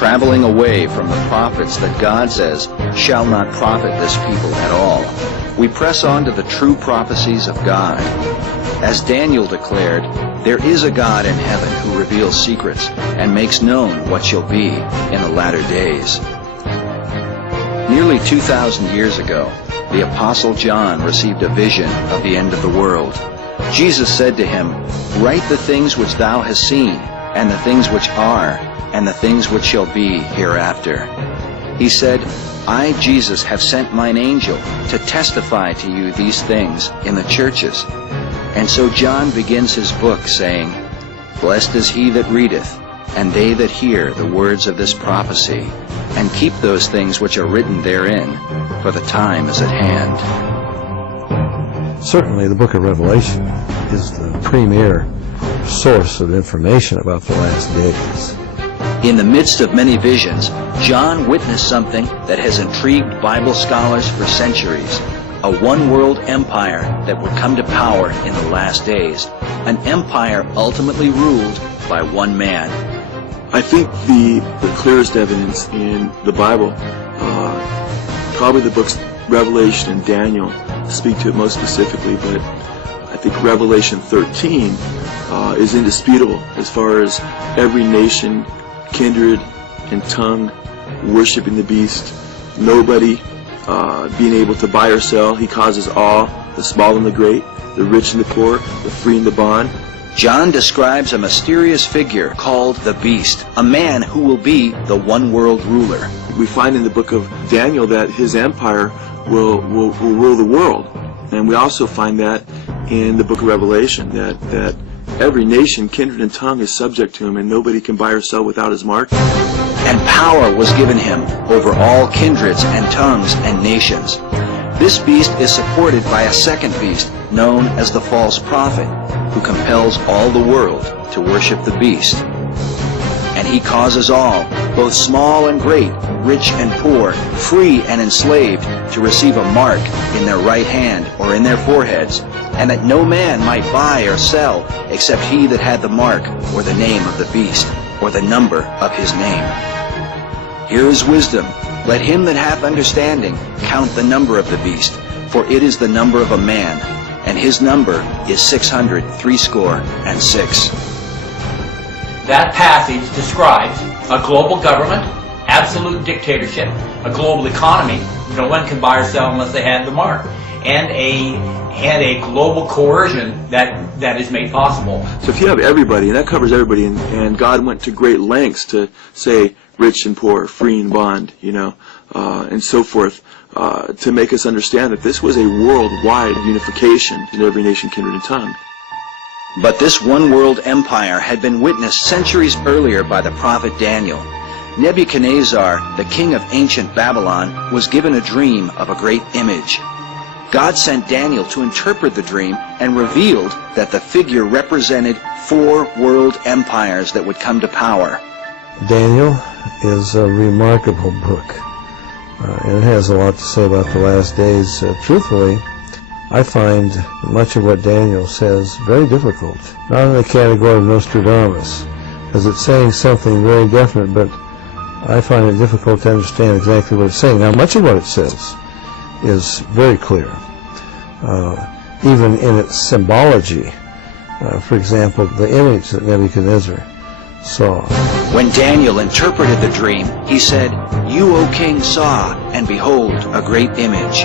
traveling away from the prophets that God says shall not profit this people at all. We press on to the true prophecies of God. As Daniel declared, there is a God in heaven who reveals secrets and makes known what shall be in the latter days. Nearly 2,000 years ago, the Apostle John received a vision of the end of the world. Jesus said to him, "Write the things which thou hast seen, and the things which are, and the things which shall be hereafter." He said, "I, Jesus, have sent mine angel to testify to you these things in the churches." And so John begins his book saying, "Blessed is he that readeth, and they that hear the words of this prophecy, and keep those things which are written therein, for the time is at hand." Certainly the book of Revelation is the premier source of information about the last days. In the midst of many visions, John witnessed something that has intrigued Bible scholars for centuries. A one-world empire that would come to power in the last days. An empire ultimately ruled by one man. I think the clearest evidence in the Bible, probably the books Revelation and Daniel speak to it most specifically, but I think Revelation 13 is indisputable as far as every nation, kindred, and tongue worshiping the beast. Nobody being able to buy or sell. He causes all, the small and the great, the rich and the poor, the free and the bond. John describes a mysterious figure called the Beast, a man who will be the one-world ruler. We find in the book of Daniel that his empire will rule the world. And we also find that in the book of Revelation, that every nation, kindred, and tongue is subject to him, and nobody can buy or sell without his mark. And power was given him over all kindreds and tongues and nations. This beast is supported by a second beast known as the false prophet, who compels all the world to worship the beast. And he causes all, both small and great, rich and poor, free and enslaved, to receive a mark in their right hand or in their foreheads, and that no man might buy or sell except he that had the mark or the name of the beast or the number of his name. Here is wisdom. Let him that hath understanding count the number of the beast, for it is the number of a man, and his number is 666. That passage describes a global government, absolute dictatorship, a global economy. No one can buy or sell unless they have the mark, and a global coercion that is made possible. So if you have everybody, and that covers everybody, and God went to great lengths to say rich and poor, free and bond, and so forth, to make us understand that this was a worldwide unification in every nation, kindred, and tongue. But this one-world empire had been witnessed centuries earlier by the prophet Daniel. Nebuchadnezzar, the king of ancient Babylon, was given a dream of a great image. God sent Daniel to interpret the dream and revealed that the figure represented 4 world empires that would come to power. Daniel is a remarkable book, and it has a lot to say about the last days. Truthfully, I find much of what Daniel says very difficult. Not in the category of Nostradamus, because it's saying something very definite, but I find it difficult to understand exactly what it's saying. Now, much of what it says is very clear, even in its symbology. For example, the image that Nebuchadnezzar saw. When Daniel interpreted the dream, he said, "You, O king, saw, and behold, a great image.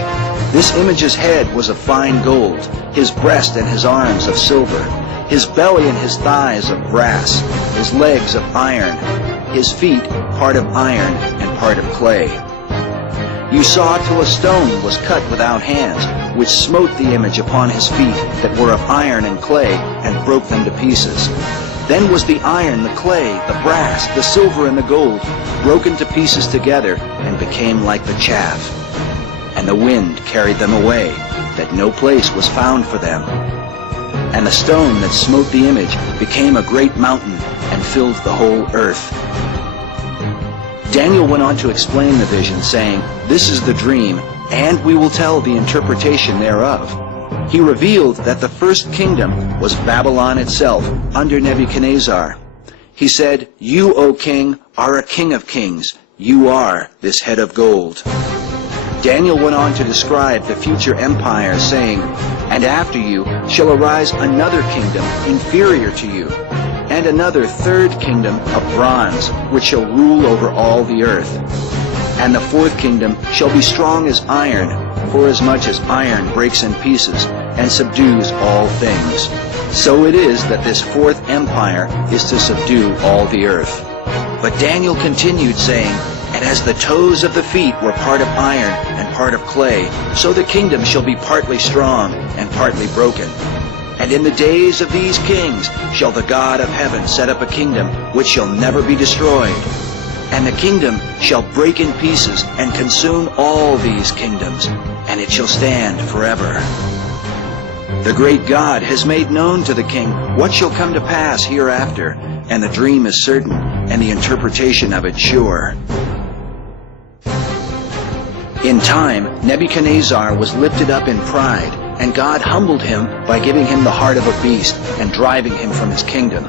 This image's head was of fine gold, his breast and his arms of silver, his belly and his thighs of brass, his legs of iron, his feet part of iron and part of clay. You saw till a stone was cut without hands, which smote the image upon his feet that were of iron and clay, and broke them to pieces. Then was the iron, the clay, the brass, the silver, and the gold broken to pieces together, and became like the chaff. And the wind carried them away, that no place was found for them. And the stone that smote the image became a great mountain, and filled the whole earth." Daniel went on to explain the vision, saying, "This is the dream, and we will tell the interpretation thereof." He revealed that the first kingdom was Babylon itself, under Nebuchadnezzar. He said, "You, O king, are a king of kings. You are this head of gold." Daniel went on to describe the future empire, saying, "And after you shall arise another kingdom inferior to you, and another third kingdom of bronze, which shall rule over all the earth. And the fourth kingdom shall be strong as iron, forasmuch as iron breaks in pieces and subdues all things. So it is that this fourth empire is to subdue all the earth." But Daniel continued, saying, "And as the toes of the feet were part of iron and part of clay, so the kingdom shall be partly strong and partly broken. And in the days of these kings shall the God of heaven set up a kingdom which shall never be destroyed. And the kingdom shall break in pieces and consume all these kingdoms, and it shall stand forever. The great God has made known to the king what shall come to pass hereafter, and the dream is certain, and the interpretation of it sure." In time, Nebuchadnezzar was lifted up in pride, and God humbled him by giving him the heart of a beast and driving him from his kingdom.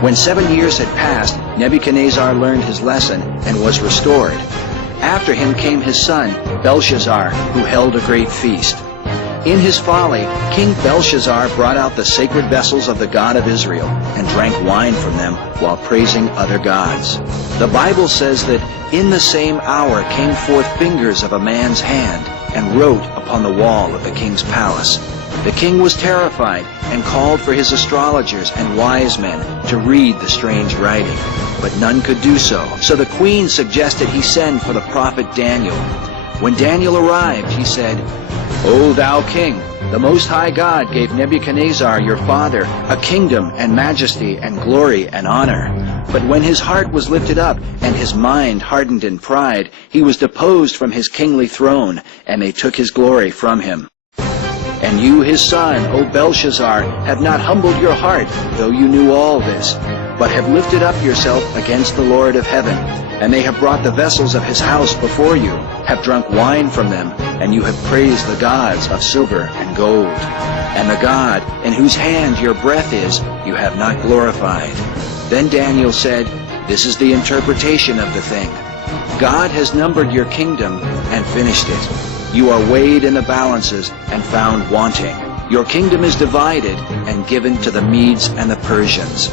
When 7 years had passed, Nebuchadnezzar learned his lesson and was restored. After him came his son, Belshazzar, who held a great feast. In his folly, King Belshazzar brought out the sacred vessels of the God of Israel and drank wine from them while praising other gods. The Bible says that in the same hour came forth fingers of a man's hand and wrote upon the wall of the king's palace. The king was terrified and called for his astrologers and wise men to read the strange writing, but none could do so. So the queen suggested he send for the prophet Daniel. When Daniel arrived, he said, "O thou king, the Most High God gave Nebuchadnezzar your father a kingdom and majesty and glory and honor. But when his heart was lifted up and his mind hardened in pride, he was deposed from his kingly throne, and they took his glory from him. And you, his son, O Belshazzar, have not humbled your heart, though you knew all this, but have lifted up yourself against the Lord of heaven. And they have brought the vessels of his house before you, have drunk wine from them, and you have praised the gods of silver and gold. And the God in whose hand your breath is, you have not glorified." Then Daniel said, "This is the interpretation of the thing. God has numbered your kingdom and finished it. You are weighed in the balances and found wanting. Your kingdom is divided and given to the Medes and the Persians."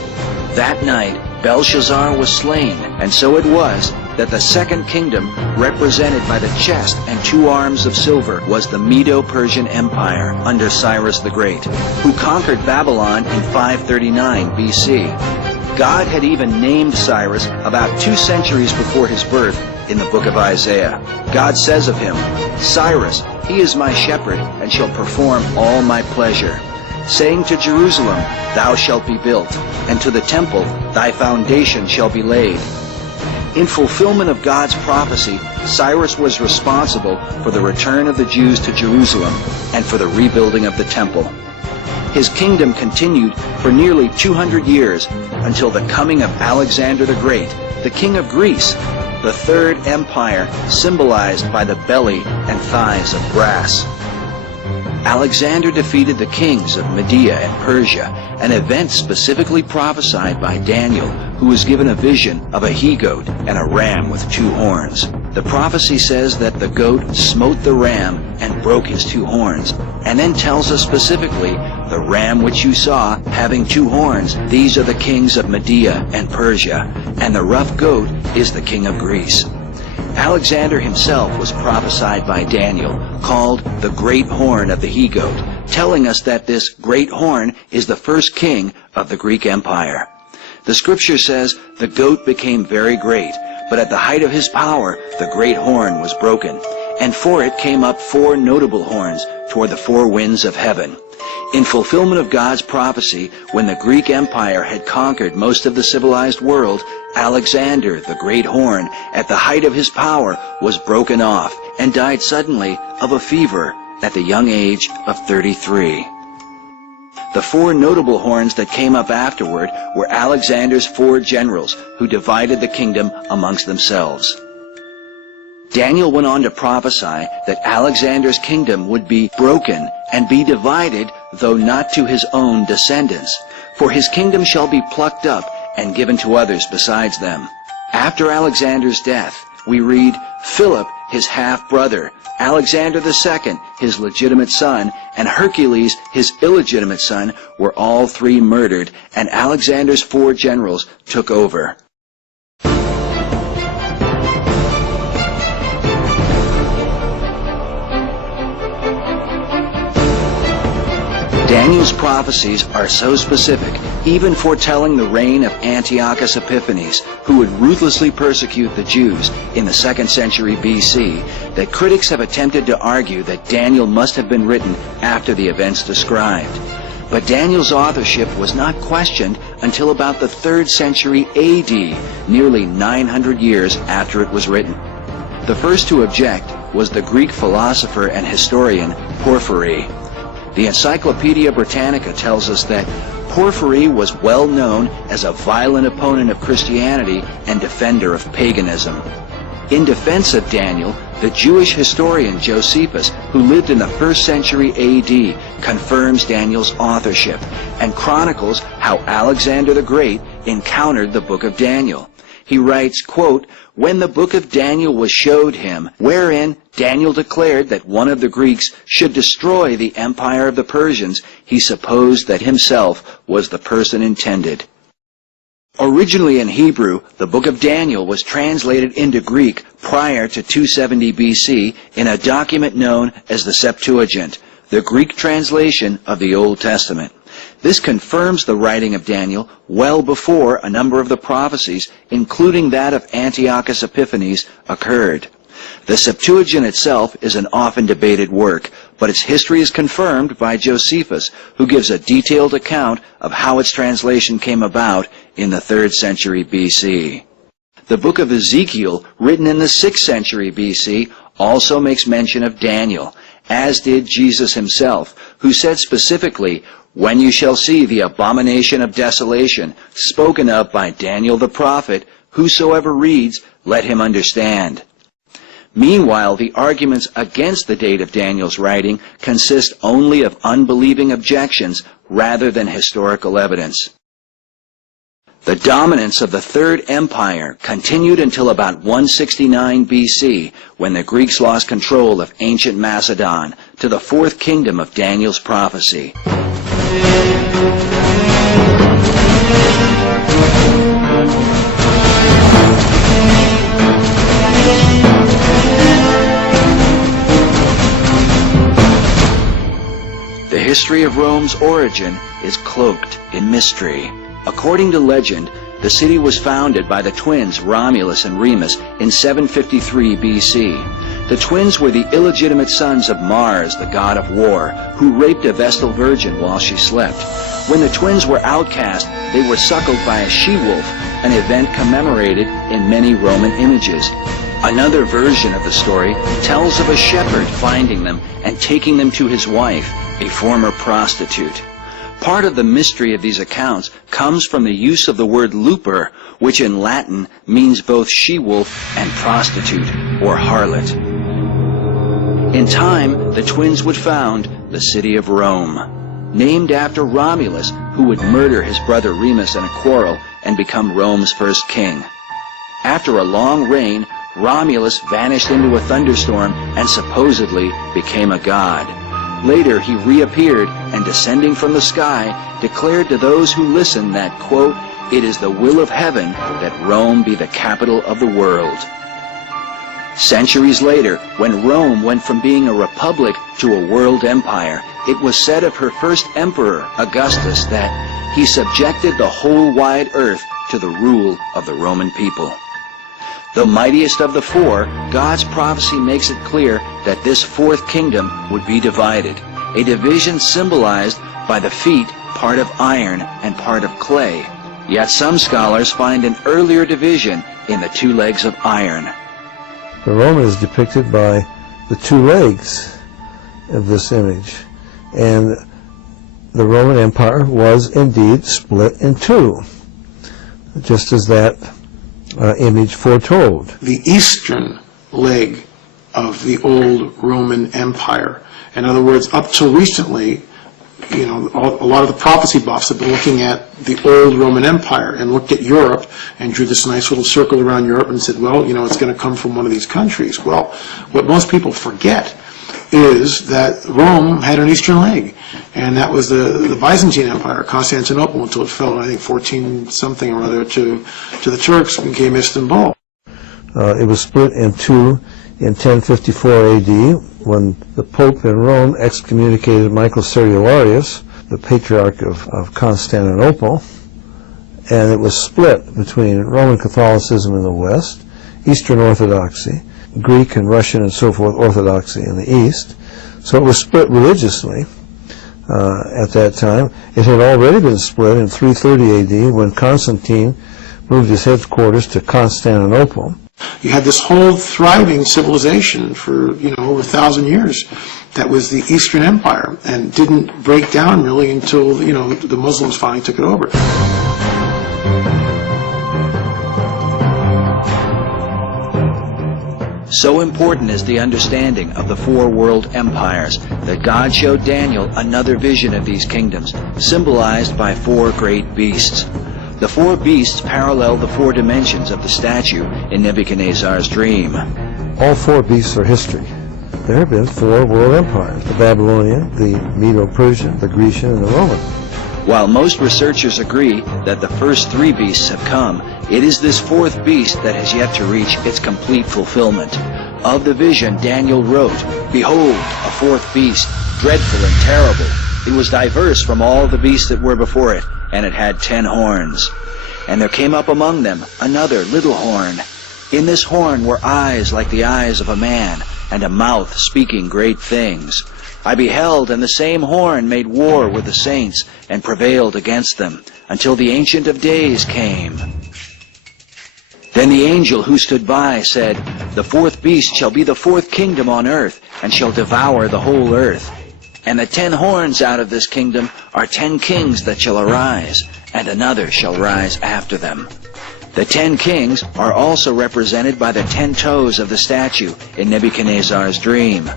That night Belshazzar was slain, and so it was that the second kingdom, represented by the chest and 2 arms of silver, was the Medo-Persian Empire under Cyrus the Great, who conquered Babylon in 539 BC. God had even named Cyrus about 2 centuries before his birth in the book of Isaiah. God says of him, "Cyrus, he is my shepherd and shall perform all my pleasure, saying to Jerusalem, thou shalt be built, and to the temple, thy foundation shall be laid." In fulfillment of God's prophecy, Cyrus was responsible for the return of the Jews to Jerusalem and for the rebuilding of the temple. His kingdom continued for nearly 200 years until the coming of Alexander the Great, the king of Greece, the third empire symbolized by the belly and thighs of brass. Alexander defeated the kings of Media and Persia, an event specifically prophesied by Daniel, who was given a vision of a he-goat and a ram with 2 horns. The prophecy says that the goat smote the ram and broke his 2 horns, and then tells us specifically, "The ram which you saw having 2 horns, these are the kings of Media and Persia, and the rough goat is the king of Greece." Alexander himself was prophesied by Daniel, called the Great Horn of the He-Goat, telling us that this Great Horn is the first king of the Greek Empire. The scripture says, "The goat became very great, but at the height of his power the great horn was broken, and for it came up 4 notable horns toward the 4 winds of heaven." In fulfillment of God's prophecy, when the Greek Empire had conquered most of the civilized world, Alexander, the Great Horn, at the height of his power, was broken off and died suddenly of a fever at the young age of 33. The 4 notable horns that came up afterward were Alexander's 4 generals, who divided the kingdom amongst themselves. Daniel went on to prophesy that Alexander's kingdom would be broken and be divided, though not to his own descendants. For his kingdom shall be plucked up and given to others besides them. After Alexander's death, we read, Philip, his half-brother, Alexander II, his legitimate son, and Hercules, his illegitimate son, were all three murdered, and Alexander's 4 generals took over. Daniel's prophecies are so specific, even foretelling the reign of Antiochus Epiphanes, who would ruthlessly persecute the Jews in the 2nd century BC, that critics have attempted to argue that Daniel must have been written after the events described. But Daniel's authorship was not questioned until about the 3rd century AD, nearly 900 years after it was written. The first to object was the Greek philosopher and historian Porphyry. The Encyclopedia Britannica tells us that Porphyry was well known as a violent opponent of Christianity and defender of paganism. In defense of Daniel, the Jewish historian Josephus, who lived in the 1st century AD, confirms Daniel's authorship and chronicles how Alexander the Great encountered the book of Daniel. He writes, quote, "When the book of Daniel was showed him, wherein Daniel declared that one of the Greeks should destroy the empire of the Persians, he supposed that himself was the person intended." Originally in Hebrew, the book of Daniel was translated into Greek prior to 270 BC in a document known as the Septuagint, the Greek translation of the Old Testament. This confirms the writing of Daniel well before a number of the prophecies, including that of Antiochus Epiphanes, occurred. The Septuagint itself is an often debated work, but its history is confirmed by Josephus, who gives a detailed account of how its translation came about in the 3rd century BC. The book of Ezekiel, written in the 6th century BC, also makes mention of Daniel, as did Jesus himself, who said specifically, "When you shall see the abomination of desolation, spoken of by Daniel the prophet, whosoever reads, let him understand." Meanwhile, the arguments against the date of Daniel's writing consist only of unbelieving objections rather than historical evidence. The dominance of the Third Empire continued until about 169 BC, when the Greeks lost control of ancient Macedon to the 4th kingdom of Daniel's prophecy. The history of Rome's origin is cloaked in mystery. According to legend, the city was founded by the twins Romulus and Remus in 753 BC. The twins were the illegitimate sons of Mars, the god of war, who raped a Vestal virgin while she slept. When the twins were outcast, they were suckled by a she-wolf, an event commemorated in many Roman images. Another version of the story tells of a shepherd finding them and taking them to his wife, a former prostitute. Part of the mystery of these accounts comes from the use of the word luper, which in Latin means both she-wolf and prostitute, or harlot. In time, the twins would found the city of Rome, named after Romulus, who would murder his brother Remus in a quarrel and become Rome's first king. After a long reign, Romulus vanished into a thunderstorm and supposedly became a god. Later, he reappeared and, descending from the sky, declared to those who listened that, quote, "It is the will of heaven that Rome be the capital of the world." Centuries later, when Rome went from being a republic to a world empire, it was said of her first emperor, Augustus, that he subjected the whole wide earth to the rule of the Roman people. The mightiest of the four, God's prophecy makes it clear that this 4th kingdom would be divided, a division symbolized by the feet, part of iron and part of clay. Yet some scholars find an earlier division in the 2 legs of iron. The Roman is depicted by the 2 legs of this image, and the Roman Empire was indeed split in 2, just as that image foretold. The eastern leg of the old Roman Empire. In other words, up till recently, a lot of the prophecy buffs have been looking at the old Roman Empire and looked at Europe and drew this nice little circle around Europe and said, well, it's going to come from one of these countries. Well, what most people forget is that Rome had an eastern leg, and that was the Byzantine Empire, Constantinople, until it fell, I think, 14-something or other to the Turks and became Istanbul. It was split in two in 1054 AD when the Pope in Rome excommunicated Michael Sertularius, the Patriarch of Constantinople, and it was split between Roman Catholicism in the West, Eastern Orthodoxy, Greek and Russian and so forth Orthodoxy in the East. So it was split religiously at that time. It had already been split in 330 AD when Constantine moved his headquarters to Constantinople. You had this whole thriving civilization for, over 1,000 years that was the Eastern Empire, and didn't break down really until, the Muslims finally took it over. So important is the understanding of the four world empires that God showed Daniel another vision of these kingdoms, symbolized by four great beasts. The four beasts parallel the four dimensions of the statue in Nebuchadnezzar's dream. All four beasts are history. There have been four world empires: the Babylonian, the Medo-Persian, the Grecian, and the Roman. While most researchers agree that the first three beasts have come, it is this fourth beast that has yet to reach its complete fulfillment. Of the vision Daniel wrote, "Behold, a fourth beast, dreadful and terrible. It was diverse from all the beasts that were before it, and it had 10 horns. And there came up among them another little horn. In this horn were eyes like the eyes of a man, and a mouth speaking great things. I beheld, and the same horn made war with the saints, and prevailed against them, until the Ancient of Days came. Then the angel who stood by said, The fourth beast shall be the fourth kingdom on earth, and shall devour the whole earth. And the 10 horns out of this kingdom are 10 kings that shall arise, and another shall rise after them. The 10 kings are also represented by the 10 toes of the statue in Nebuchadnezzar's dream.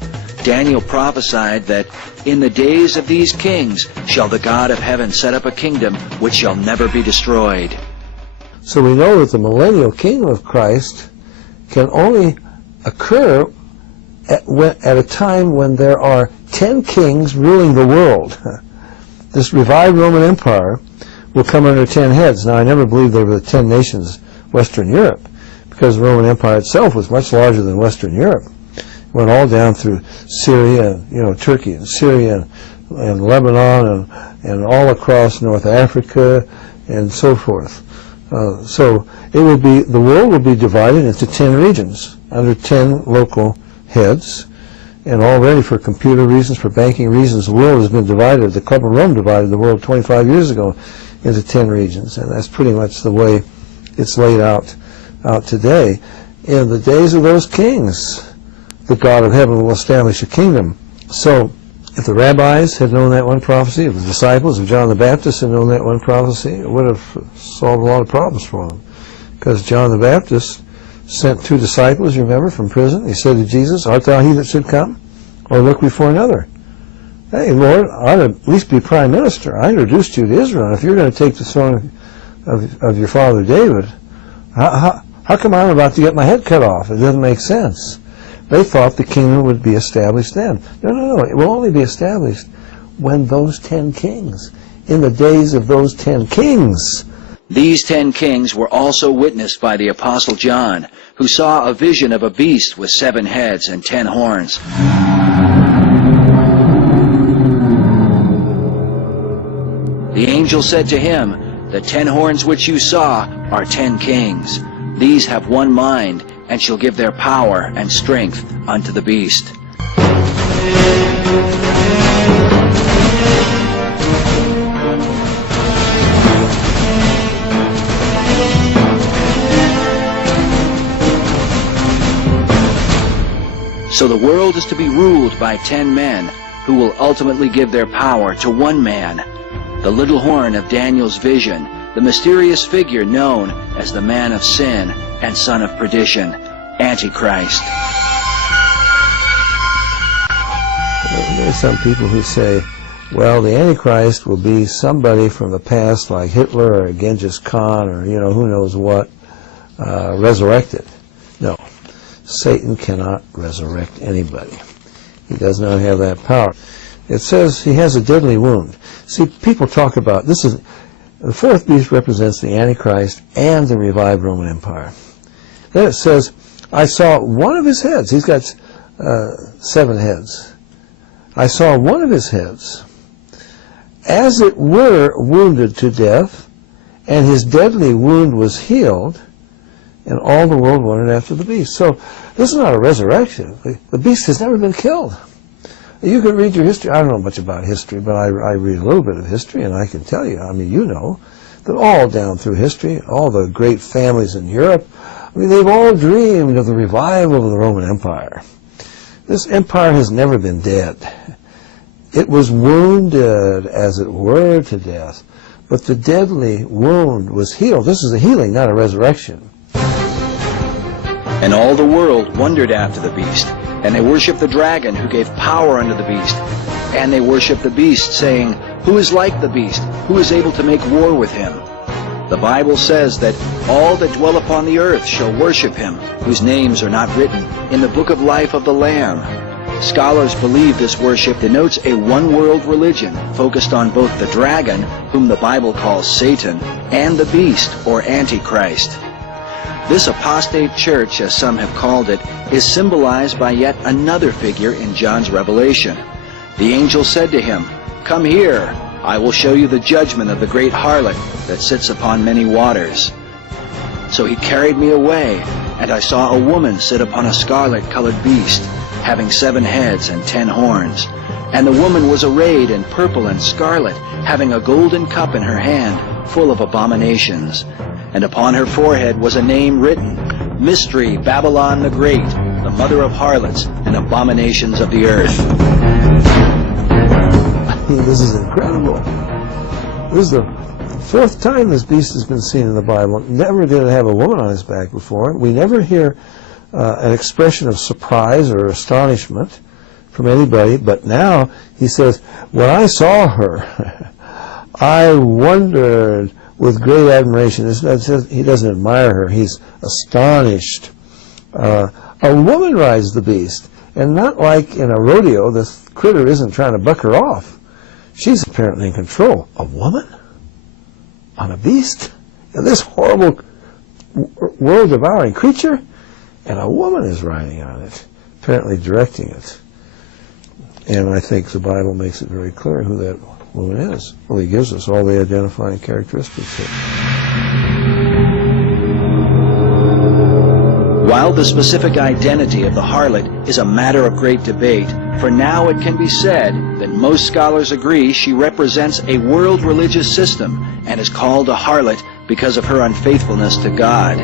Daniel prophesied that in the days of these kings shall the God of heaven set up a kingdom which shall never be destroyed." So we know that the millennial kingdom of Christ can only occur at a time when there are 10 kings ruling the world. This revived Roman Empire will come under 10 heads. Now, I never believed there were the 10 nations Western Europe, because the Roman Empire itself was much larger than Western Europe. It went all down through Syria, Turkey and Syria and Lebanon and all across North Africa and so forth. So the world will be divided into 10 regions under 10 local heads. And already, for computer reasons, for banking reasons, the world has been divided. The Club of Rome divided the world 25 years ago into 10 regions, and that's pretty much the way it's laid out today. In the days of those kings, the God of heaven will establish a kingdom. So if the rabbis had known that one prophecy, if the disciples of John the Baptist had known that one prophecy, it would have solved a lot of problems for them. Because John the Baptist sent 2 disciples, you remember, from prison. He said to Jesus, "Art thou he that should come, or look we for another?" Hey, Lord, I ought to at least be prime minister. I introduced you to Israel. If you're going to take the throne of your father David, how come I'm about to get my head cut off? It doesn't make sense. They thought the kingdom would be established then. No. It will only be established when those 10 kings, in the days of those 10 kings. These 10 kings were also witnessed by the Apostle John, who saw a vision of a beast with 7 heads and 10 horns. The angel said to him, "The 10 horns which you saw are 10 kings. These have one mind, and shall give their power and strength unto the beast." So the world is to be ruled by 10 men, who will ultimately give their power to one man, the little horn of Daniel's vision, the mysterious figure known as the man of sin and son of perdition, Antichrist. There are some people who say well, the Antichrist will be somebody from the past like Hitler or Genghis Khan or, who knows what, resurrected. No, Satan cannot resurrect anybody. He does not have that power. It says he has a deadly wound. See, people talk about, the fourth beast represents the Antichrist and the revived Roman Empire. Then it says, I saw one of his heads. He's got 7 heads. I saw one of his heads, as it were, wounded to death, and his deadly wound was healed, and all the world wondered after the beast. So this is not a resurrection. The beast has never been killed. You can read your history. I don't know much about history, but I read a little bit of history, and I can tell you, that all down through history, all the great families in Europe, they've all dreamed of the revival of the Roman Empire. This empire has never been dead. It was wounded, as it were, to death, but the deadly wound was healed. This is a healing, not a resurrection. And all the world wondered after the beast, and they worshipped the dragon who gave power unto the beast. And they worshipped the beast, saying, Who is like the beast? Who is able to make war with him? The Bible says that all that dwell upon the earth shall worship him, whose names are not written in the book of life of the Lamb. Scholars believe this worship denotes a one-world religion focused on both the dragon, whom the Bible calls Satan, and the beast, or Antichrist. This apostate church, as some have called it, is symbolized by yet another figure in John's Revelation. The angel said to him, Come here, I will show you the judgment of the great harlot that sits upon many waters. So he carried me away, and I saw a woman sit upon a scarlet-colored beast, having 7 heads and 10 horns. And the woman was arrayed in purple and scarlet, having a golden cup in her hand, full of abominations. And upon her forehead was a name written, Mystery, Babylon the Great, the mother of harlots and abominations of the earth. This is incredible. This is the 4th time this beast has been seen in the Bible. Never did it have a woman on his back before. We never hear an expression of surprise or astonishment from anybody, but now he says, when I saw her, I wondered with great admiration. He doesn't admire her, he's astonished. A woman rides the beast, and not like in a rodeo, the critter isn't trying to buck her off. She's apparently in control. A woman? On a beast? And this horrible world-devouring creature? And a woman is riding on it, apparently directing it. And I think the Bible makes it very clear who that woman is. Well, he gives us all the identifying characteristics of it. While the specific identity of the harlot is a matter of great debate, for now it can be said that most scholars agree she represents a world religious system and is called a harlot because of her unfaithfulness to God.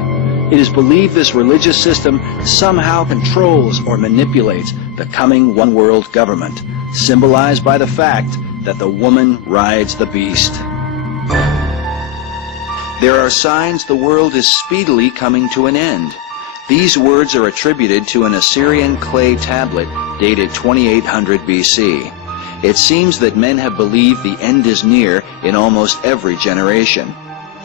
It is believed this religious system somehow controls or manipulates the coming one-world government, symbolized by the fact that the woman rides the beast. There are signs the world is speedily coming to an end. These words are attributed to an Assyrian clay tablet dated 2800 BC. It seems that men have believed the end is near in almost every generation.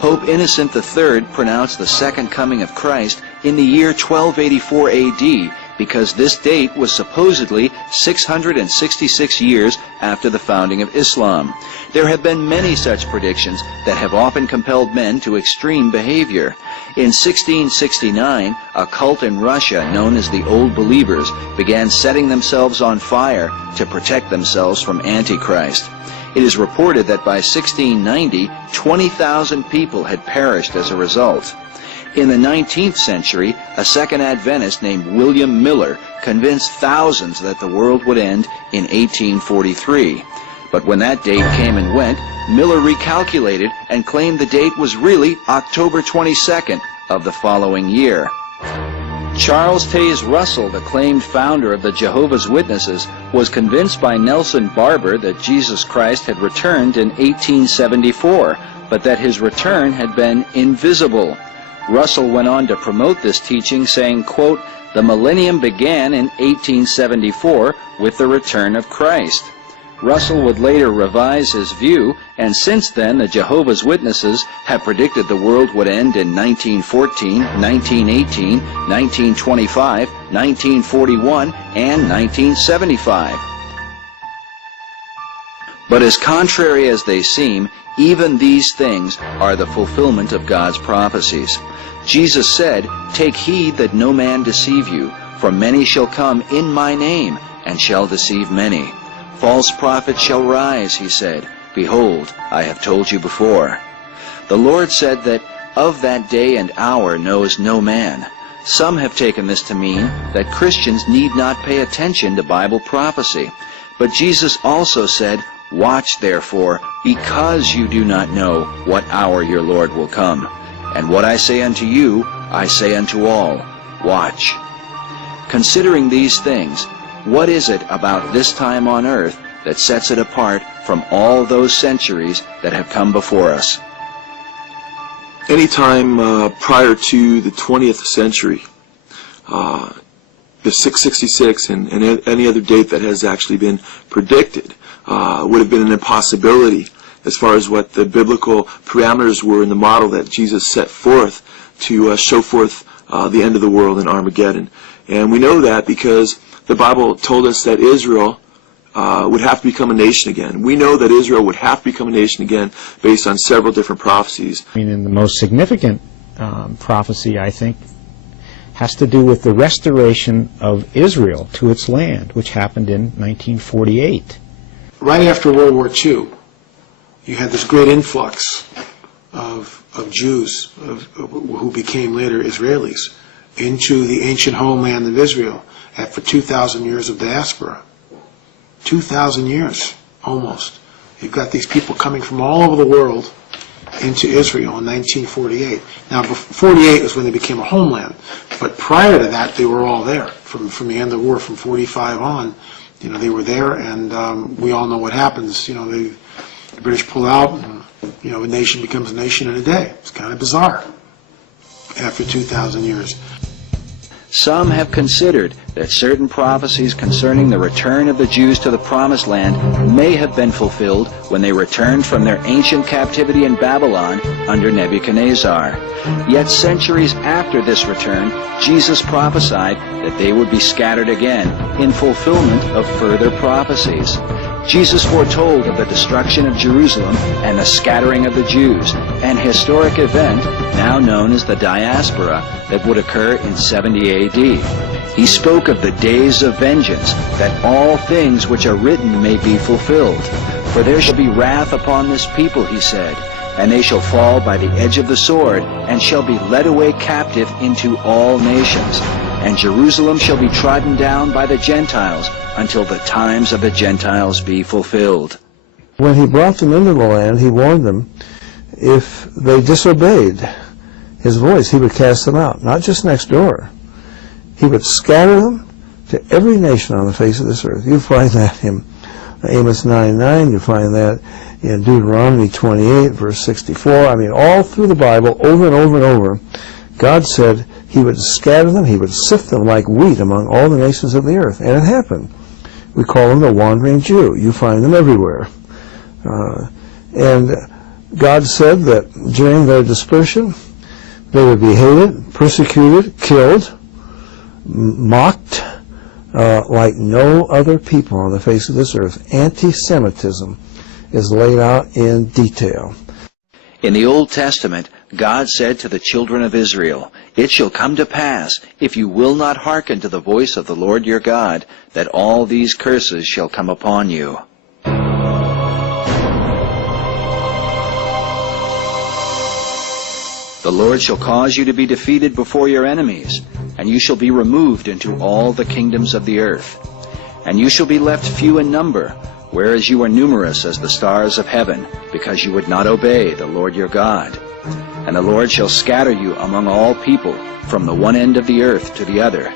Pope Innocent III pronounced the second coming of Christ in the year 1284 AD because this date was supposedly 666 years after the founding of Islam. There have been many such predictions that have often compelled men to extreme behavior. In 1669, a cult in Russia known as the Old Believers began setting themselves on fire to protect themselves from Antichrist. It is reported that by 1690, 20,000 people had perished as a result. In the 19th century, a second Adventist named William Miller convinced thousands that the world would end in 1843. But when that date came and went, Miller recalculated and claimed the date was really October 22nd of the following year. Charles Taze Russell, the claimed founder of the Jehovah's Witnesses, was convinced by Nelson Barber that Jesus Christ had returned in 1874, but that his return had been invisible. Russell went on to promote this teaching, saying, quote, "The millennium began in 1874 with the return of Christ." Russell would later revise his view, and since then the Jehovah's Witnesses have predicted the world would end in 1914, 1918, 1925, 1941, and 1975. But as contrary as they seem, even these things are the fulfillment of God's prophecies. Jesus said, "Take heed that no man deceive you, for many shall come in my name, and shall deceive many. False prophets shall rise," he said. "Behold, I have told you before." The Lord said that of that day and hour knows no man. Some have taken this to mean that Christians need not pay attention to Bible prophecy. But Jesus also said, "Watch therefore, because you do not know what hour your Lord will come. And what I say unto you, I say unto all, watch." Considering these things, what is it about this time on earth that sets it apart from all those centuries that have come before us? Any time prior to the 20th century, the 666 and any other date that has actually been predicted would have been an impossibility as far as what the biblical parameters were in the model that Jesus set forth to show forth the end of the world in Armageddon. And we know that because the Bible told us that Israel would have to become a nation again. We know that Israel would have to become a nation again based on several different prophecies. I mean, and the most significant prophecy, I think, has to do with the restoration of Israel to its land, which happened in 1948. Right after World War II, you had this great influx of Jews who became later Israelis into the ancient homeland of Israel after 2,000 years of diaspora. 2,000 years, almost. You've got these people coming from all over the world into Israel in 1948. Now, 48 was when they became a homeland, but prior to that, they were all there. From the end of the war, from 45 on, they were there, and we all know what happens. The British pull out, and a nation becomes a nation in a day. It's kind of bizarre after 2,000 years. Some have considered that certain prophecies concerning the return of the Jews to the Promised Land may have been fulfilled when they returned from their ancient captivity in Babylon under Nebuchadnezzar. Yet centuries after this return, Jesus prophesied that they would be scattered again in fulfillment of further prophecies. Jesus foretold of the destruction of Jerusalem and the scattering of the Jews, an historic event now known as the diaspora that would occur in 70 A.D. He spoke of the days of vengeance, that all things which are written may be fulfilled. For there shall be wrath upon this people, he said, and they shall fall by the edge of the sword, and shall be led away captive into all nations. And Jerusalem shall be trodden down by the Gentiles, until the times of the Gentiles be fulfilled. When he brought them into the land, he warned them, if they disobeyed his voice, he would cast them out, not just next door. He would scatter them to every nation on the face of this earth. You find that in Amos 9:9, you find that in Deuteronomy 28, verse 64. I mean, all through the Bible, over and over and over, God said he would scatter them, he would sift them like wheat among all the nations of the earth. And it happened. We call them the wandering Jew. You find them everywhere. And God said that during their dispersion, they would be hated, persecuted, killed, mocked, like no other people on the face of this earth. Anti-Semitism is laid out in detail. In the Old Testament, God said to the children of Israel, "It shall come to pass, if you will not hearken to the voice of the Lord your God, that all these curses shall come upon you." The Lord shall cause you to be defeated before your enemies, and you shall be removed into all the kingdoms of the earth. And you shall be left few in number, whereas you are numerous as the stars of heaven, because you would not obey the Lord your God. And the Lord shall scatter you among all people, from the one end of the earth to the other.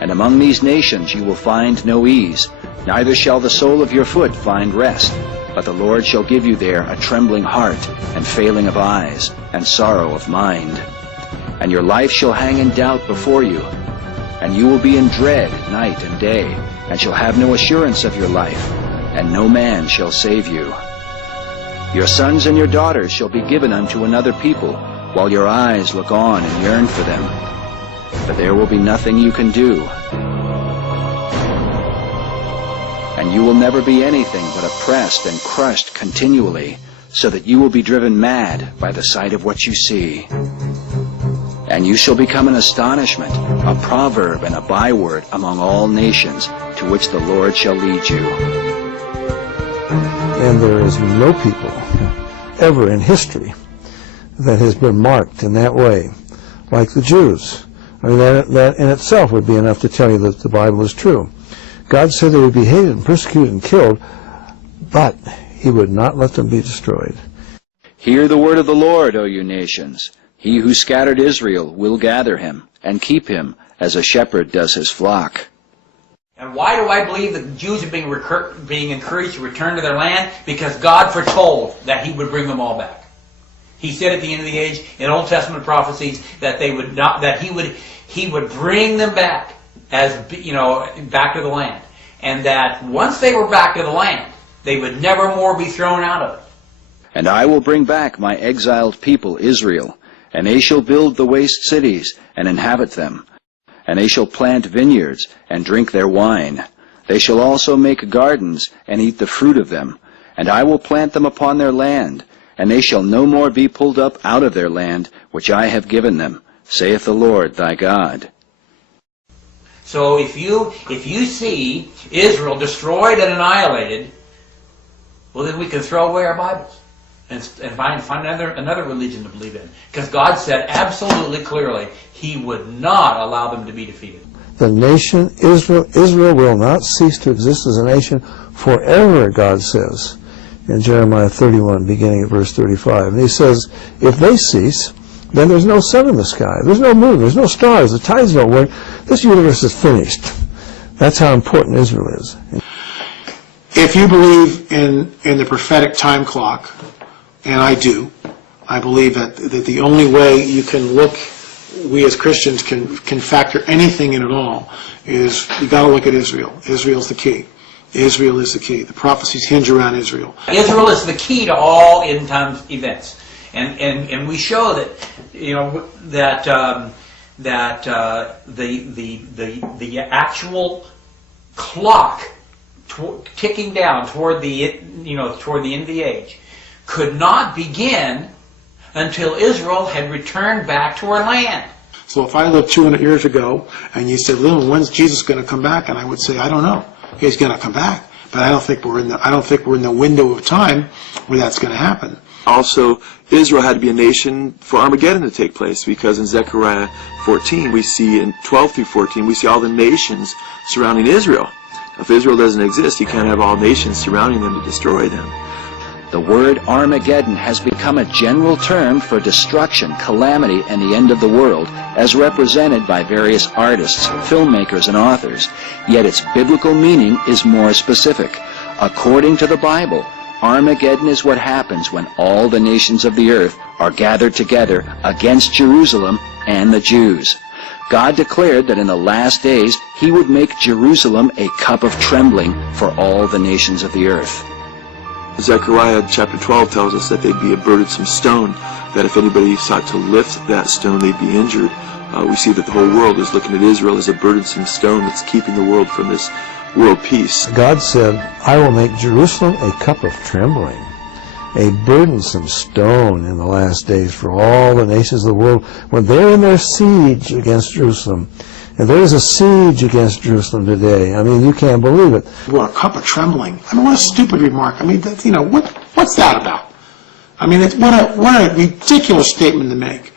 And among these nations you will find no ease, neither shall the sole of your foot find rest. But the Lord shall give you there a trembling heart, and failing of eyes, and sorrow of mind. And your life shall hang in doubt before you, and you will be in dread night and day, and shall have no assurance of your life. and no man shall save you. Your sons and your daughters shall be given unto another people, while your eyes look on and yearn for them. But there will be nothing you can do. And you will never be anything but oppressed and crushed continually, so that you will be driven mad by the sight of what you see. And you shall become an astonishment, a proverb and a byword among all nations, to which the Lord shall lead you. And there is no people ever in history that has been marked in that way, like the Jews. I mean, that in itself would be enough to tell you that the Bible is true. God said they would be hated and persecuted and killed, but he would not let them be destroyed. Hear the word of the Lord, O you nations. He who scattered Israel will gather him, and keep him, as a shepherd does his flock. And why do I believe the Jews are being encouraged to return to their land? Because God foretold that he would bring them all back. He said at the end of the age, in Old Testament prophecies, that they would not, that he would bring them back, as back to the land, and that once they were back to the land, they would never more be thrown out of it. And I will bring back my exiled people Israel, and they shall build the waste cities and inhabit them. And they shall plant vineyards and drink their wine. They shall also make gardens and eat the fruit of them. And I will plant them upon their land, and they shall no more be pulled up out of their land, which I have given them, saith the Lord thy God. So if you see Israel destroyed and annihilated, well, then we can throw away our Bibles and find another religion to believe in. Because God said absolutely clearly he would not allow them to be defeated. The nation Israel will not cease to exist as a nation forever, God says in Jeremiah 31, beginning at verse 35. And he says, if they cease, then there's no sun in the sky. There's no moon. There's no stars. The tides don't work. This universe is finished. That's how important Israel is. If you believe in the prophetic time clock, and I do, I believe that the only way you can look, we as Christians can factor anything in at all, is you got to look at Israel. Israel's the key. Israel is the key. The prophecies hinge around Israel. Israel is the key to all end time events. And we show that the actual clock ticking down toward the end of the age could not begin until Israel had returned back to her land. So if I lived 200 years ago and you said, "Lil, when's Jesus going to come back?" and I would say, "I don't know. He's going to come back, but I don't think we're in the window of time where that's going to happen." Also, Israel had to be a nation for Armageddon to take place, because in Zechariah 14, we see, in 12 through 14, we see all the nations surrounding Israel. If Israel doesn't exist, you can't have all nations surrounding them to destroy them. The word Armageddon has become a general term for destruction, calamity, and the end of the world, as represented by various artists, filmmakers, and authors. Yet its biblical meaning is more specific. According to the Bible, Armageddon is what happens when all the nations of the earth are gathered together against Jerusalem and the Jews. God declared that in the last days he would make Jerusalem a cup of trembling for all the nations of the earth. Zechariah chapter 12 tells us that they'd be a burdensome stone, that if anybody sought to lift that stone, they'd be injured. We see that the whole world is looking at Israel as a burdensome stone that's keeping the world from this world peace. God said, I will make Jerusalem a cup of trembling, a burdensome stone in the last days for all the nations of the world when they're in their siege against Jerusalem. And there is a siege against Jerusalem today. I mean, you can't believe it. What, a cup of trembling? I mean, what a stupid remark. I mean, what's that about? I mean, what a ridiculous statement to make.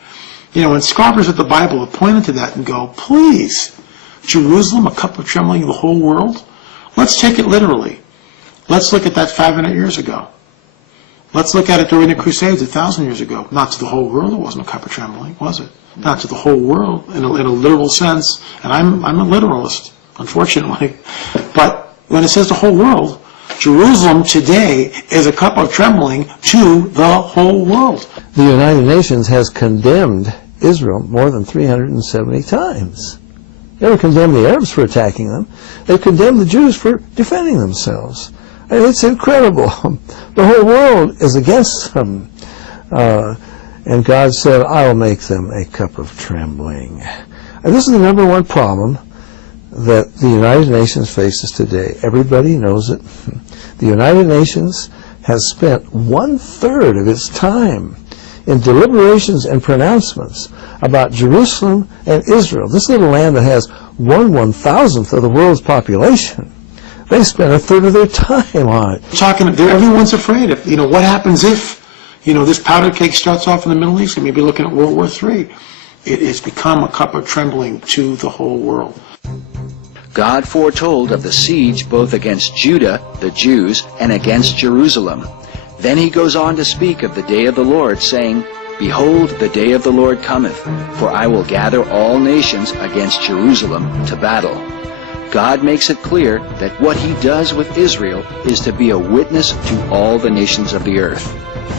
And scholars of the Bible have pointed to that and go, please, Jerusalem, a cup of trembling in the whole world? Let's take it literally. Let's look at that 500 years ago. Let's look at it during the Crusades 1,000 years ago. Not to the whole world, it wasn't a cup of trembling, was it? Not to the whole world in a literal sense. And I'm a literalist, unfortunately. But when it says the whole world, Jerusalem today is a cup of trembling to the whole world. The United Nations has condemned Israel more than 370 times. They never condemned the Arabs for attacking them. They condemned the Jews for defending themselves. And it's incredible. The whole world is against them. And God said, I will make them a cup of trembling. And this is the number one problem that the United Nations faces today. Everybody knows it. The United Nations has spent 1/3 of its time in deliberations and pronouncements about Jerusalem and Israel. This little land that has 1/1000th of the world's population. They spend 1/3 of their time on it. Everyone's afraid. What happens if, this powder keg starts off in the Middle East? We may be looking at World War III. It has become a cup of trembling to the whole world. God foretold of the siege both against Judah, the Jews, and against Jerusalem. Then he goes on to speak of the day of the Lord, saying, Behold, the day of the Lord cometh, for I will gather all nations against Jerusalem to battle. God makes it clear that what he does with Israel is to be a witness to all the nations of the earth.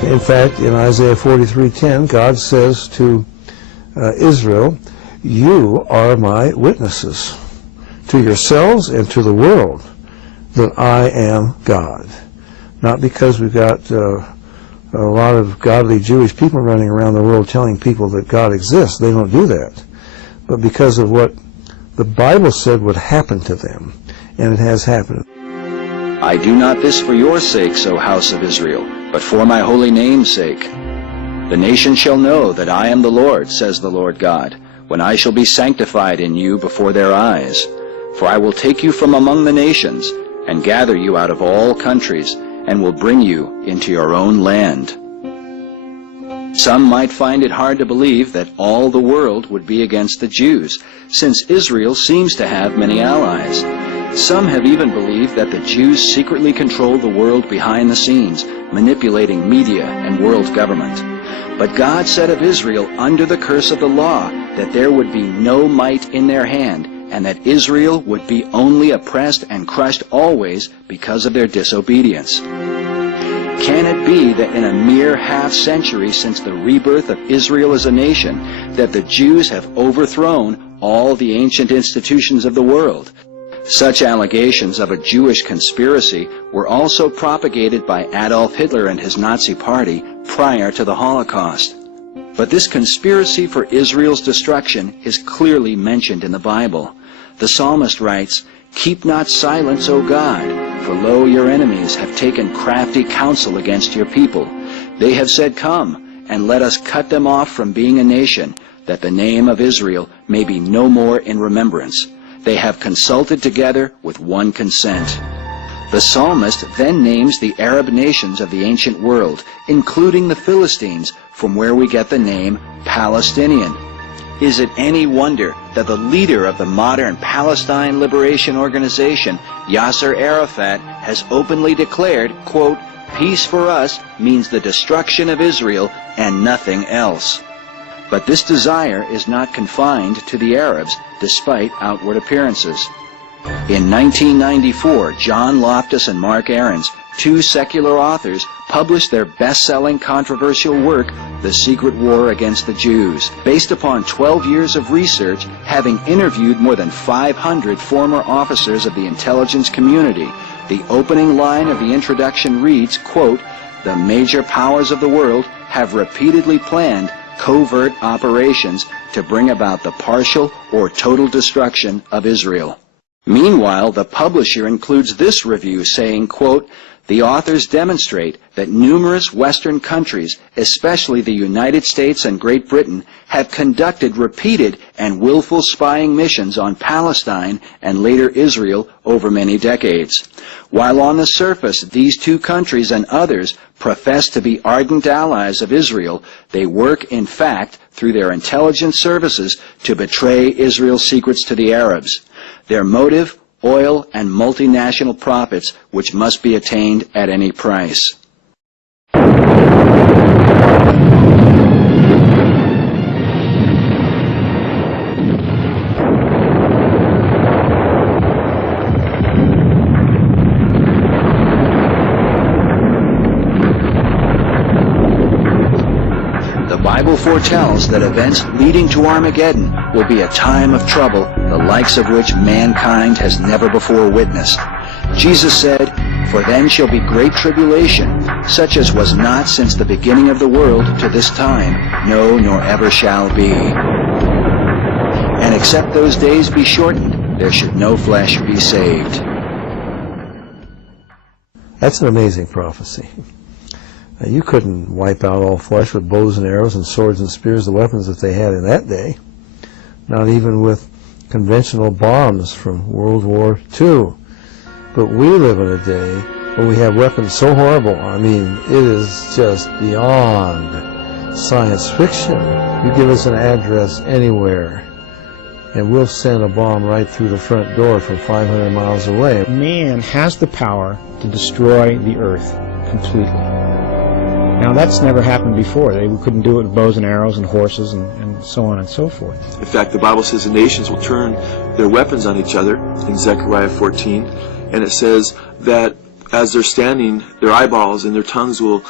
In fact, in Isaiah 43:10, God says to Israel, you are my witnesses to yourselves and to the world that I am God. Not because we've got a lot of godly Jewish people running around the world telling people that God exists. They don't do that. But because of what the Bible said would happen to them, and it has happened. I do not this for your sakes, O house of Israel, but for my holy name's sake. The nations shall know that I am the Lord, says the Lord God, when I shall be sanctified in you before their eyes. For I will take you from among the nations, and gather you out of all countries, and will bring you into your own land. Some might find it hard to believe that all the world would be against the Jews, since Israel seems to have many allies. Some have even believed that the Jews secretly control the world behind the scenes, manipulating media and world government. But God said of Israel under the curse of the law that there would be no might in their hand, and that Israel would be only oppressed and crushed always because of their disobedience. Can it be that in a mere half-century since the rebirth of Israel as a nation, that the Jews have overthrown all the ancient institutions of the world? Such allegations of a Jewish conspiracy were also propagated by Adolf Hitler and his Nazi party prior to the Holocaust. But this conspiracy for Israel's destruction is clearly mentioned in the Bible. The psalmist writes, Keep not silence, O God, for lo, your enemies have taken crafty counsel against your people. They have said, Come, and let us cut them off from being a nation, that the name of Israel may be no more in remembrance. They have consulted together with one consent. The psalmist then names the Arab nations of the ancient world, including the Philistines, from where we get the name Palestinian. Is it any wonder that the leader of the modern Palestine Liberation Organization, Yasser Arafat, has openly declared, quote, Peace for us means the destruction of Israel and nothing else. But this desire is not confined to the Arabs, despite outward appearances. In 1994, John Loftus and Mark Ahrens, two secular authors, published their best-selling controversial work, The Secret War Against the Jews. Based upon 12 years of research, having interviewed more than 500 former officers of the intelligence community, the opening line of the introduction reads, quote, The major powers of the world have repeatedly planned covert operations to bring about the partial or total destruction of Israel. Meanwhile, the publisher includes this review saying, quote, The authors demonstrate that numerous Western countries, especially the United States and Great Britain, have conducted repeated and willful spying missions on Palestine and later Israel over many decades. While on the surface these two countries and others profess to be ardent allies of Israel, they work in fact through their intelligence services to betray Israel's secrets to the Arabs. Their motive, oil and multinational profits, which must be attained at any price. The Bible foretells that events leading to Armageddon will be a time of trouble, the likes of which mankind has never before witnessed. Jesus said, For then shall be great tribulation, such as was not since the beginning of the world to this time, no, nor ever shall be. And except those days be shortened, there should no flesh be saved. That's an amazing prophecy. You couldn't wipe out all flesh with bows and arrows and swords and spears, the weapons that they had in that day. Not even with conventional bombs from World War II. But we live in a day where we have weapons so horrible. I mean, it is just beyond science fiction. You give us an address anywhere, and we'll send a bomb right through the front door from 500 miles away. Man has the power to destroy the earth completely. Now, that's never happened before. They couldn't do it with bows and arrows and horses and so on and so forth. In fact, the Bible says the nations will turn their weapons on each other in Zechariah 14, and it says that as they're standing, their eyeballs and their tongues will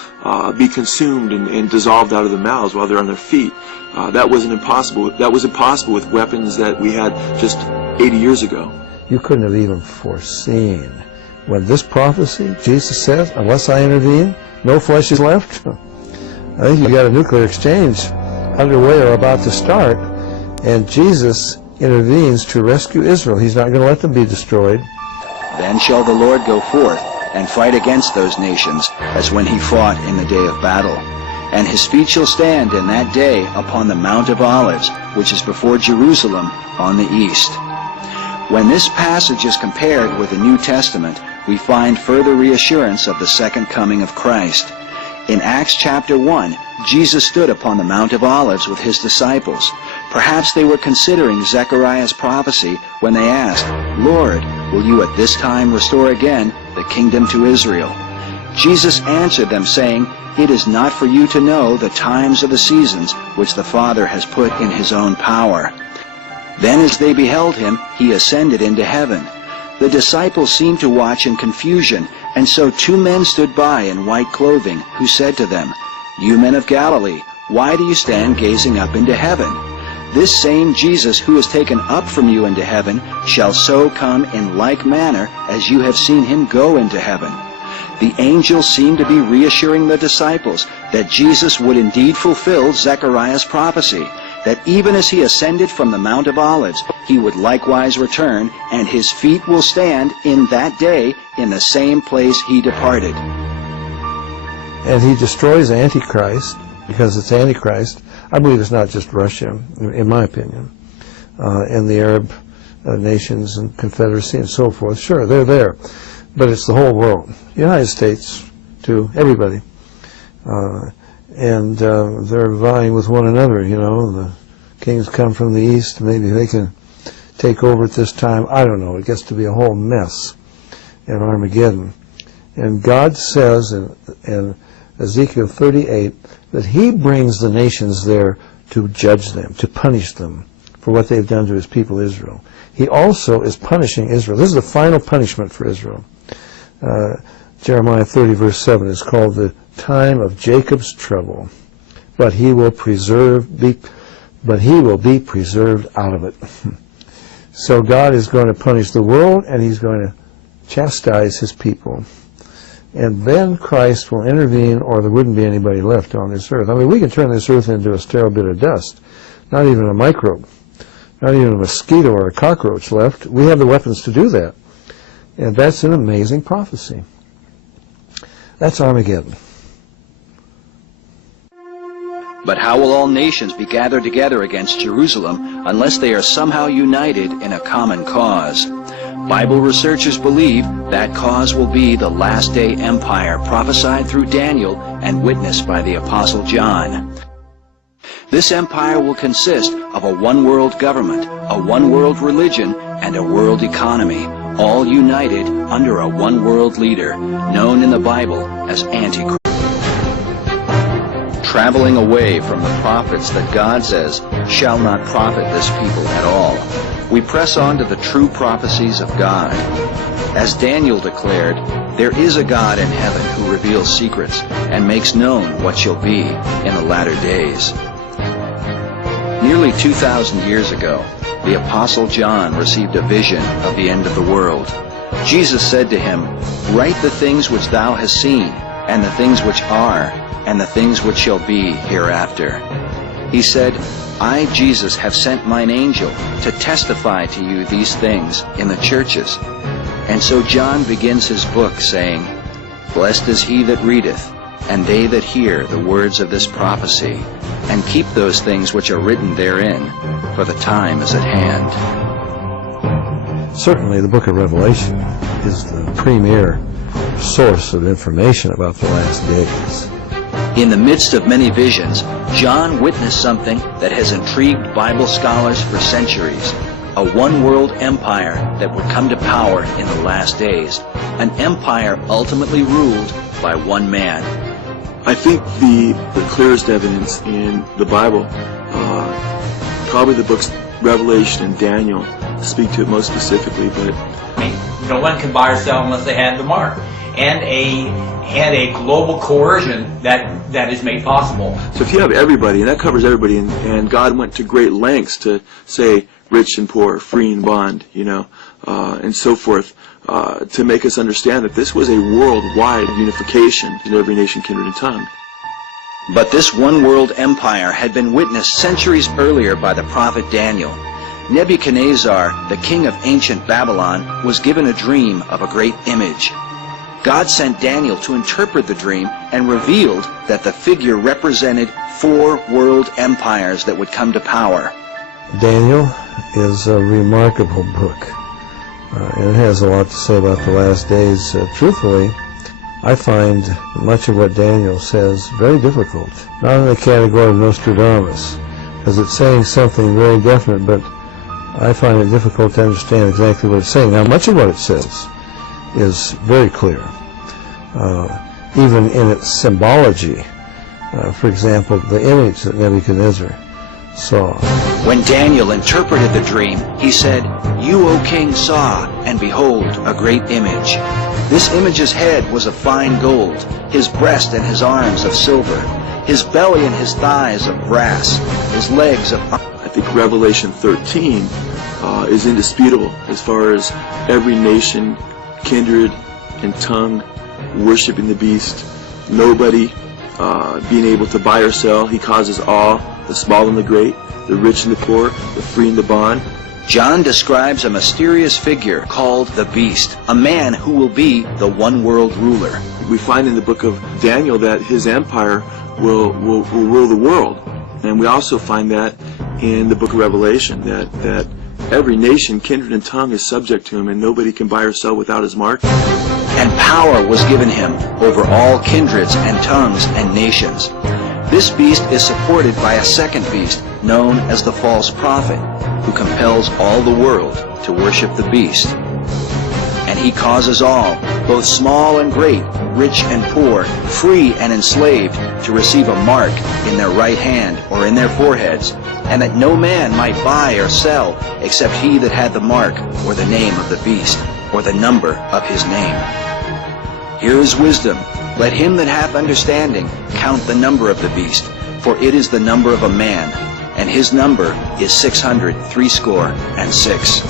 be consumed and dissolved out of their mouths while they're on their feet. That was impossible with weapons that we had just 80 years ago. You couldn't have even foreseen when this prophecy, Jesus says, unless I intervene, no flesh is left. I think you got a nuclear exchange underway or about to start, and Jesus intervenes to rescue Israel. He's not going to let them be destroyed. Then shall the Lord go forth and fight against those nations, as when he fought in the day of battle. And his feet shall stand in that day upon the Mount of Olives, which is before Jerusalem on the east. When this passage is compared with the New Testament, we find further reassurance of the second coming of Christ. In Acts chapter 1, Jesus stood upon the Mount of Olives with his disciples. Perhaps they were considering Zechariah's prophecy when they asked, "Lord, will you at this time restore again the kingdom to Israel?" Jesus answered them, saying, "It is not for you to know the times or the seasons which the Father has put in his own power." Then as they beheld him, he ascended into heaven. The disciples seemed to watch in confusion, and so 2 men stood by in white clothing, who said to them, "You men of Galilee, why do you stand gazing up into heaven? This same Jesus who is taken up from you into heaven shall so come in like manner as you have seen him go into heaven." The angels seemed to be reassuring the disciples that Jesus would indeed fulfill Zechariah's prophecy, that even as he ascended from the Mount of Olives, he would likewise return, and his feet will stand in that day in the same place he departed. And he destroys Antichrist, because it's Antichrist. I believe it's not just Russia, in my opinion, and the Arab nations and Confederacy and so forth. Sure, they're there, but it's the whole world. United States, too, everybody. And they're vying with one another, you know. The kings come from the east, maybe they can take over at this time. I don't know. It gets to be a whole mess in Armageddon. And God says in Ezekiel 38 that he brings the nations there to judge them, to punish them for what they've done to his people Israel. He also is punishing Israel. This is the final punishment for Israel. Jeremiah 30 verse 7 is called the time of Jacob's trouble, but he will be preserved out of it. So God is going to punish the world, and he's going to chastise his people. And then Christ will intervene, or there wouldn't be anybody left on this earth. I mean, we can turn this earth into a sterile bit of dust. Not even a microbe. Not even a mosquito or a cockroach left. We have the weapons to do that. And that's an amazing prophecy. That's Armageddon. But how will all nations be gathered together against Jerusalem unless they are somehow united in a common cause? Bible researchers believe that cause will be the last day empire prophesied through Daniel and witnessed by the Apostle John. This empire will consist of a one-world government, a one-world religion, and a world economy, all united under a one-world leader, known in the Bible as Antichrist. Traveling away from the prophets that God says shall not profit this people at all, we press on to the true prophecies of God. As Daniel declared, there is a God in heaven who reveals secrets and makes known what shall be in the latter days. Nearly 2,000 years ago, the Apostle John received a vision of the end of the world. Jesus said to him, "Write the things which thou hast seen, and the things which are, and the things which shall be hereafter." He said, "I, Jesus, have sent mine angel to testify to you these things in the churches." And so John begins his book saying, "Blessed is he that readeth, and they that hear the words of this prophecy, and keep those things which are written therein, for the time is at hand." Certainly the book of Revelation is the premier source of information about the last days. In the midst of many visions, John witnessed something that has intrigued Bible scholars for centuries. A one-world empire that would come to power in the last days. An empire ultimately ruled by one man. I think the clearest evidence in the Bible, probably the books Revelation and Daniel speak to it most specifically, but no one can buy or sell unless they had the mark, and a global coercion that is made possible. so if you have everybody, and that covers everybody, and God went to great lengths to say rich and poor, free and bond, and so forth, to make us understand that this was a worldwide unification in every nation, kindred, and tongue. But this one-world empire had been witnessed centuries earlier by the prophet Daniel. Nebuchadnezzar, the king of ancient Babylon, was given a dream of a great image. God sent Daniel to interpret the dream and revealed that the figure represented 4 world empires that would come to power. Daniel is a remarkable book, and it has a lot to say about the last days. Truthfully, I find much of what Daniel says very difficult, not in the category of Nostradamus, because it's saying something very definite, but I find it difficult to understand exactly what it's saying. Now, much of what it says is very clear, even in its symbology. For example, the image that Nebuchadnezzar saw. When Daniel interpreted the dream, he said, "You, O king, saw, and behold, a great image. This image's head was of fine gold, his breast and his arms of silver, his belly and his thighs of brass, his legs of..." I think Revelation 13 is indisputable as far as every nation, kindred, and tongue worshiping the beast. Nobody being able to buy or sell. He causes all, the small and the great, the rich and the poor, the free and the bond. John describes a mysterious figure called the Beast, a man who will be the one-world ruler. We find in the book of Daniel that his empire will rule the world. And we also find that in the book of Revelation, that every nation, kindred, and tongue is subject to him, and nobody can buy or sell without his mark. And power was given him over all kindreds and tongues and nations. This beast is supported by a second beast known as the false prophet, who compels all the world to worship the beast. And he causes all, both small and great, rich and poor, free and enslaved, to receive a mark in their right hand or in their foreheads, and that no man might buy or sell except he that had the mark or the name of the beast or the number of his name. Here is wisdom. Let him that hath understanding count the number of the beast, for it is the number of a man, and his number is 666.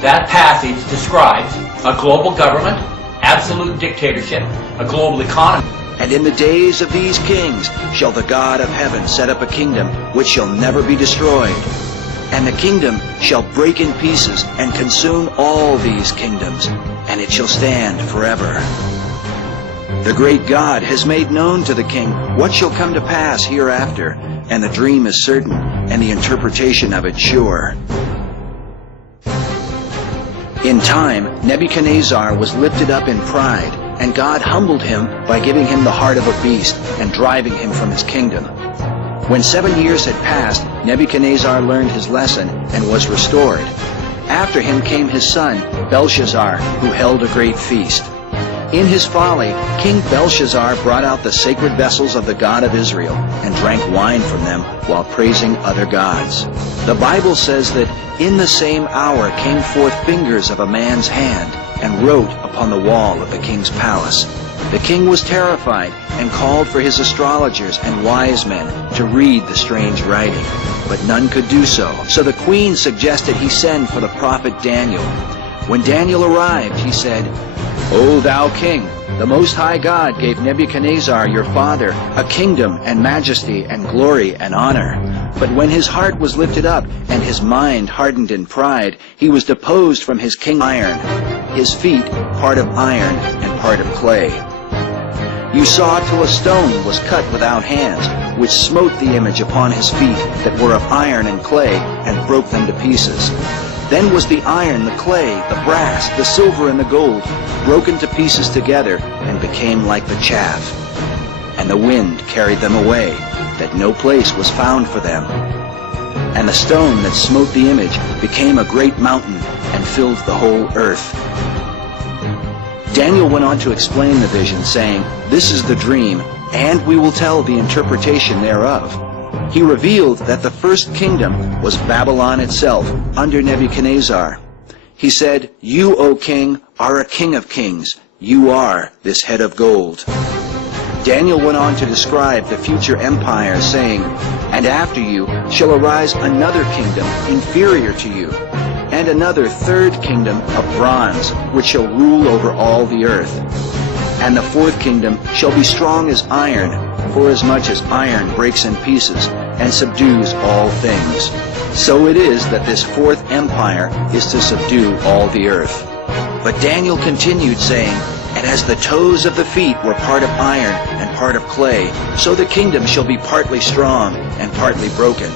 That passage describes a global government, absolute dictatorship, a global economy. And in the days of these kings shall the God of heaven set up a kingdom which shall never be destroyed. And the kingdom shall break in pieces and consume all these kingdoms, and it shall stand forever. The great God has made known to the king what shall come to pass hereafter, and the dream is certain, and the interpretation of it sure. In time, Nebuchadnezzar was lifted up in pride, and God humbled him by giving him the heart of a beast and driving him from his kingdom. When 7 years had passed, Nebuchadnezzar learned his lesson and was restored. After him came his son, Belshazzar, who held a great feast. In his folly, King Belshazzar brought out the sacred vessels of the God of Israel and drank wine from them while praising other gods. The Bible says that in the same hour came forth fingers of a man's hand and wrote upon the wall of the king's palace. The king was terrified and called for his astrologers and wise men to read the strange writing, but none could do so. So the queen suggested he send for the prophet Daniel. When Daniel arrived, he said, O thou king, the Most High God gave Nebuchadnezzar your father a kingdom and majesty and glory and honor. But when his heart was lifted up and his mind hardened in pride, he was deposed from his king iron, his feet part of iron and part of clay. You saw till a stone was cut without hands, which smote the image upon his feet that were of iron and clay, and broke them to pieces. Then was the iron, the clay, the brass, the silver, and the gold broken to pieces together, and became like the chaff. And the wind carried them away, that no place was found for them. And the stone that smote the image became a great mountain, and filled the whole earth. Daniel went on to explain the vision, saying, This is the dream, and we will tell the interpretation thereof. He revealed that the first kingdom was Babylon itself, under Nebuchadnezzar. He said, You, O king, are a king of kings. You are this head of gold. Daniel went on to describe the future empire, saying, And after you shall arise another kingdom inferior to you, and another third kingdom of bronze, which shall rule over all the earth. And the fourth kingdom shall be strong as iron, forasmuch as iron breaks in pieces, and subdues all things. So it is that this fourth empire is to subdue all the earth. But Daniel continued, saying, And as the toes of the feet were part of iron and part of clay, so the kingdom shall be partly strong and partly broken.